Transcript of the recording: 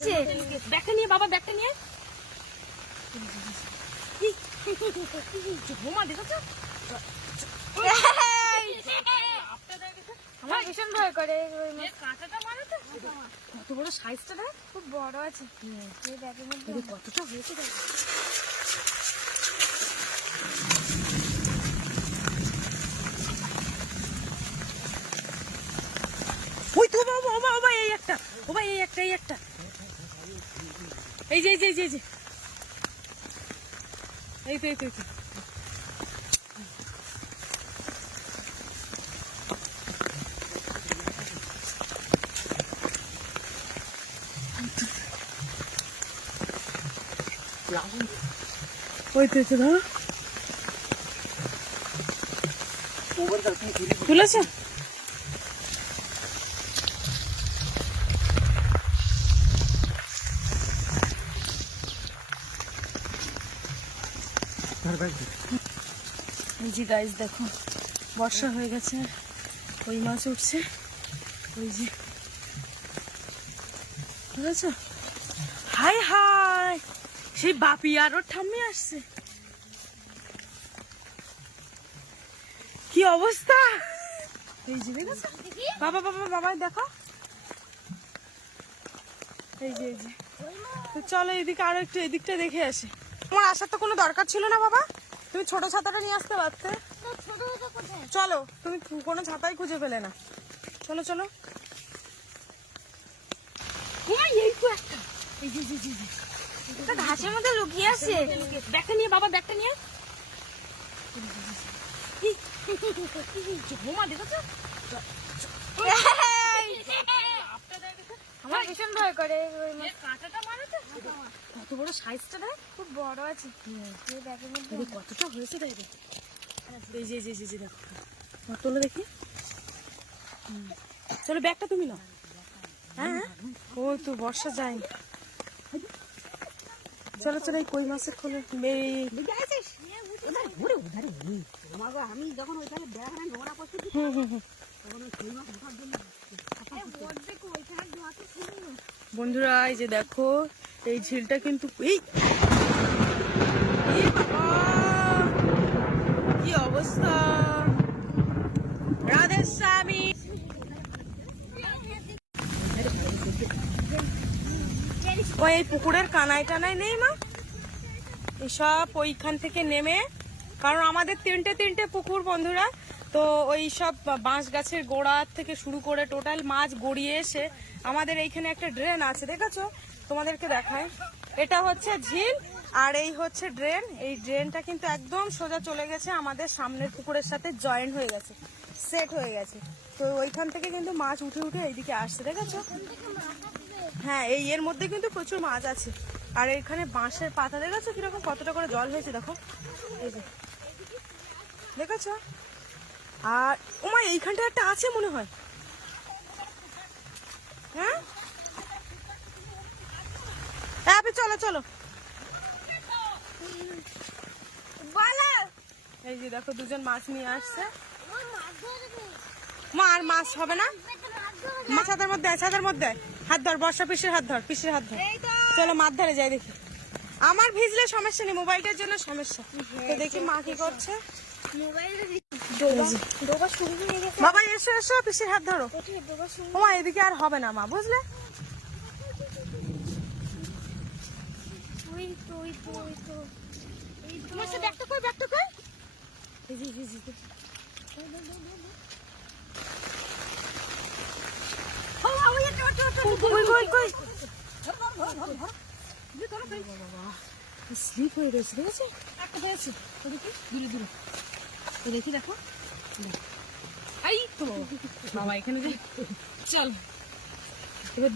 ব্যাগটা নিয়ে বাবা ব্যাগটা নিয়ে আমার ভীষণ ভয় করে। কাঁটাটা মারে তো কত বড় সাইজটা দেখ, খুব বড় আছে এই ব্যাগের মধ্যে। কতটা হয়েছে দেখ। ওই তো বাবা বাবা বাবা এই একটা, ও ভাই এই একটা এই একটা, এই যে এই যে এই যে এই যে এই তো এই তো এই তো ওই তো এই তো ধরো তুলেছ। এই যে গাইস দেখো বর্ষা হয়ে গেছে, ওই মাছ উঠছে, ওই যে বুঝেছ। হাই হাই সেই বাপি আর ওর ঠাম্মি আসছে, কি অবস্থা। এই যে দেখেছো বাবা বাবা বাবা দেখো, এই যে এই যে। তো চলো এদিকে আরো একটু এদিকটা দেখে আসে। তোমার আসার তো কোনো দরকার ছিল না বাবা, তুমি ছোট ছাতাটা নিয়ে আসতে পারতে। চলো তুমি কোনো ছাতাই খুঁজে পেলে না, চলো চলো। এই তো একটা, এই যে যে যে একটা ঘাসের মধ্যে লুকিয়ে আছে। ব্যাগটা নিয়ে বাবা ব্যাগটা নিয়ে বোমা দেখেছো। আমার ভীষণ ভয় করে কাঁটাটা মারে তো কত বড় সাইজটা দেখ, খুব বড় আছে এই ব্যাগের মধ্যে। কতটা হয়েছে দেখ। এই যে যে যে দেখো তোলো দেখি। চলো ব্যাগটা তুমি নাও। হ্যাঁ ও তো বর্ষা যায়নি। চলো চলো এই কই মাছের খোলে আমি যখন ওইখানে ব্যাগটা নোংরা করতে তখন ওই কই মাছ ওঠার জন্য বন্ধুরা এই যে দেখো এই ঝিলটা কিন্তু এই বাবা কি অবস্থা। রাধে স্বামী ওই এই পুকুরের কানাই টানাই নেই মা, এইসব ওইখান থেকে নেমে, কারণ আমাদের তিনটে তিনটে পুকুর বন্ধুরা, তো ওই সব বাঁশ গাছের গোড়া থেকে শুরু করে টোটাল মাছ গড়িয়ে এসে আমাদের এইখানে একটা ড্রেন আছে দেখেছো, তোমাদেরকে দেখায়। এটা হচ্ছে ঝিল আর এই হচ্ছে ড্রেন। এই ড্রেনটা কিন্তু একদম সোজা চলে গেছে আমাদের সামনের পুকুরের সাথে জয়েন হয়ে গেছে, সেট হয়ে গেছে। তো ওইখান থেকে কিন্তু মাছ উঠে উঠে এইদিকে আসছে দেখেছো। হ্যাঁ এই এর মধ্যে কিন্তু প্রচুর মাছ আছে। আর এখানে বাঁশের পাতা দেখেছো কিরকম কতটা করে জল হয়েছে দেখো, এই যে দেখেছো। আর ওমা এইখানটা একটা আছে মনে হয়। হ্যাঁ চলো চলো। এই যে দেখো দুজন মাছ নিয়ে আসছে। মা আর মাছ হবে না, মাছ হাতের মধ্যে আছে, হাতের মধ্যে হাত ধর, বর্ষা পিসির হাত ধর, পিসির হাত ধর। চলো মাছ ধরে যাই দেখি। আমার ভিজলে সমস্যা নেই, মোবাইলটার জন্য সমস্যা। তো দেখি মা কি করছে। বাবা এসো এসো পিসির হাত ধরো। মা এদিকে আর হবে না মা, বুঝলে। ব্যাগটা কই, ব্যাগটা কই। স্লিপ হয়ে গেছে দেখেছি, একটা পেয়েছি দেখি দূরে দূরে, দেখি দেখো এই তো বাবা এখানে চল এবার